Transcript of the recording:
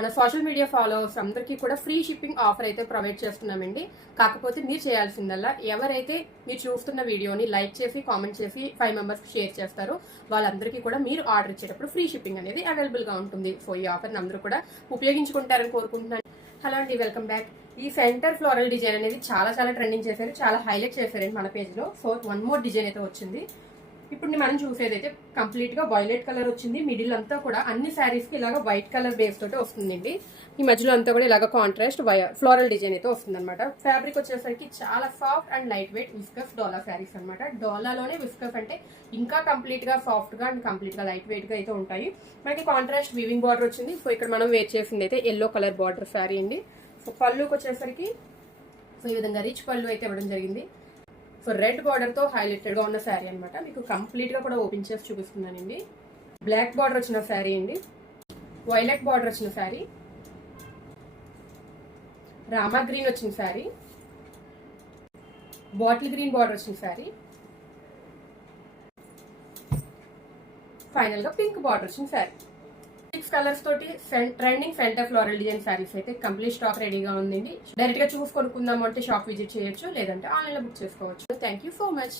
మన social media followers అందరికీ కూడా ఫ్రీ షిప్పింగ్ ఆఫర్ అయితే ప్రొవైడ్ చేస్తున్నామండి. కాకపోతే మీరు చేయాల్సిందల్లా ఎవరైతే మీరు చూస్తున్న వీడియోని లైక్ చేసి కామెంట్ చేసి 5 మెంబర్స్ షేర్ చేస్తారో వాళ్ళందరికీ కూడా మీరు ఆర్డర్ ఇచ్చేటప్పుడు ఫ్రీ షిప్పింగ్ అనేది అవైలబుల్ గా ఉంటుంది. సో ఈ ఆఫర్ని అందరూ కూడా ఉపయోగించుకుంటారని కోరుకుంటున్నాను. హలో అండి, వెల్కమ్ బ్యాక్. ఈ సెంటర్ ఫ్లోరల్ డిజైన్ అనేది చాలా ట్రెండింగ్ చేశారు, చాలా హైలైట్ చేశారండి మన పేజ్ లో. సో 1 మోర్ డిజైన్ అయితే వచ్చింది. ఇప్పుడు మనం చూసేది అయితే కంప్లీట్ గా వైలెట్ కలర్ వచ్చింది. మిడిల్ అంతా కూడా అన్ని శారీస్ కి ఇలాగ వైట్ కలర్ బేస్ తోటి వస్తుందండి. ఈ మధ్యలో అంతా కూడా ఇలాగ కాంట్రాస్ట్ ఫ్లోరల్ డిజైన్ అయితే వస్తుంది అనమాట. ఫ్యాబ్రిక్ వచ్చేసరికి చాలా soft and light weight viscose dola saris అనమాట. డోలాలోనే విస్కస్ అంటే ఇంకా కంప్లీట్ గా సాఫ్ట్ గా అండ్ కంప్లీట్ గా లైట్ వెయిట్ గా అయితే ఉంటాయి. మనకి కాంట్రాస్ట్ వీవింగ్ బార్డర్ వచ్చింది. సో ఇక్కడ మనం వేర్ చేసింది అయితే ఎల్లో కలర్ బార్డర్ శారీ అండి. సో పళ్ళుకి వచ్చేసరికి సో ఈ విధంగా రిచ్ పళ్ళు అయితే ఇవ్వడం జరిగింది. సో రెడ్ బార్డర్ తో హైలైటెడ్ గా ఉన్న శారీ అనమాట. మీకు కంప్లీట్ గా కూడా ఓపెన్ చేసి చూపిస్తున్నానండి. బ్లాక్ బార్డర్ వచ్చిన శారీ అండి, వైలెట్ బార్డర్ వచ్చిన శారీ, రామా గ్రీన్ వచ్చిన శారీ, బాటిల్ గ్రీన్ బార్డర్ వచ్చిన శారీ, ఫైనల్ గా పింక్ బార్డర్ వచ్చిన శారీ. 6 కలర్స్ తోటి trending centre floral design saris అయితే కంప్లీట్ స్టాక్ రెడీగా ఉందండి. డైరెక్ట్ గా చూసి కొనుక్కుందాం అంటే షాప్ విజిట్ చేయొచ్చు, లేదంటే ఆన్లైన్ లో బుక్ చేసుకోవచ్చు. Thank you so much.